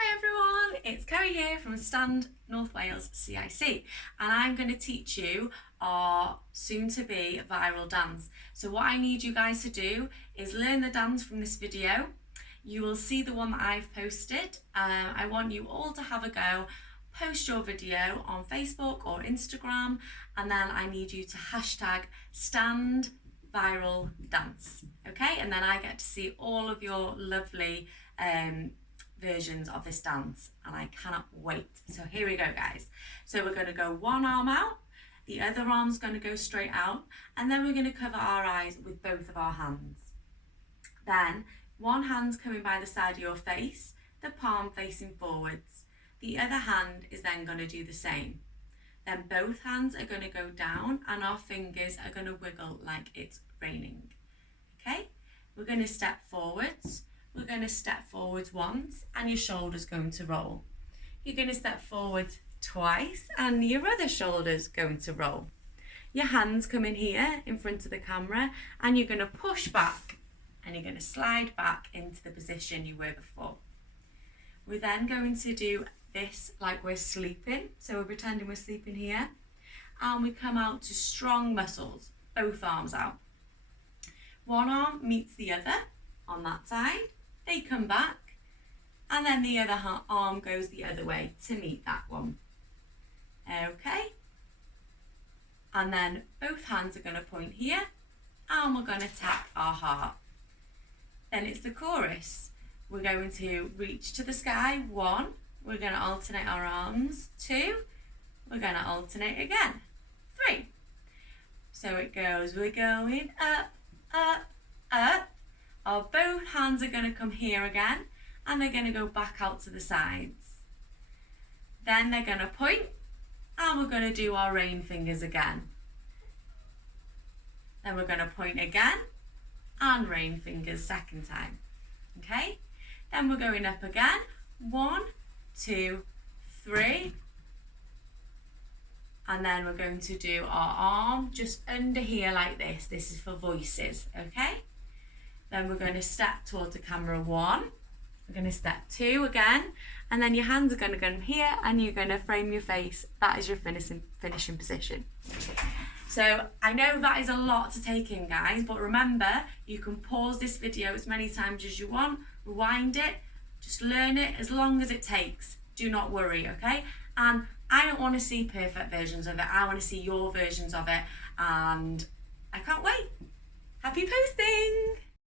Hi everyone, it's Ceri here from Stand North Wales CIC, and I'm going to teach you our soon-to-be viral dance. So what I need you guys to do is learn the dance from this video. You will see the one that I've posted. I want you all to have a go, post your video on Facebook or Instagram, and then I need you to hashtag Stand Viral Dance, okay? And then I get to see all of your lovely versions of this dance, and I cannot wait. So here we go, guys. So we're going to go one arm out, the other arm's going to go straight out, and then we're going to cover our eyes with both of our hands. Then one hand's coming by the side of your face, the palm facing forwards. The other hand is then going to do the same. Then both hands are going to go down and our fingers are going to wiggle like it's raining. Okay, we're going to step forwards. We're going to step forwards once and your shoulder's going to roll. You're going to step forwards twice and your other shoulder's going to roll. Your hands come in here in front of the camera and you're going to push back and you're going to slide back into the position you were before. We're then going to do this like we're sleeping. So we're pretending we're sleeping here, and we come out to strong muscles, both arms out. One arm meets the other on that side. They come back, and then the other arm goes the other way to meet that one. Okay, and then both hands are going to point here, and we're going to tap our heart. Then it's the chorus. We're going to reach to the sky, 1, we're going to alternate our arms, 2, we're going to alternate again, 3. So it goes, we're going up, up, up. Our both hands are going to come here again, and they're going to go back out to the sides. Then they're going to point, and we're going to do our rain fingers again. Then we're going to point again, and rain fingers second time. Okay? Then we're going up again, 1, 2, 3. And then we're going to do our arm just under here like this. This is for voices, okay? Then we're going to step towards the camera, 1. We're going to step 2 again. And then your hands are going to go here and you're going to frame your face. That is your finishing position. So I know that is a lot to take in, guys, but remember, you can pause this video as many times as you want, rewind it, just learn it as long as it takes. Do not worry, okay? And I don't want to see perfect versions of it. I want to see your versions of it, and I can't wait. Happy posting!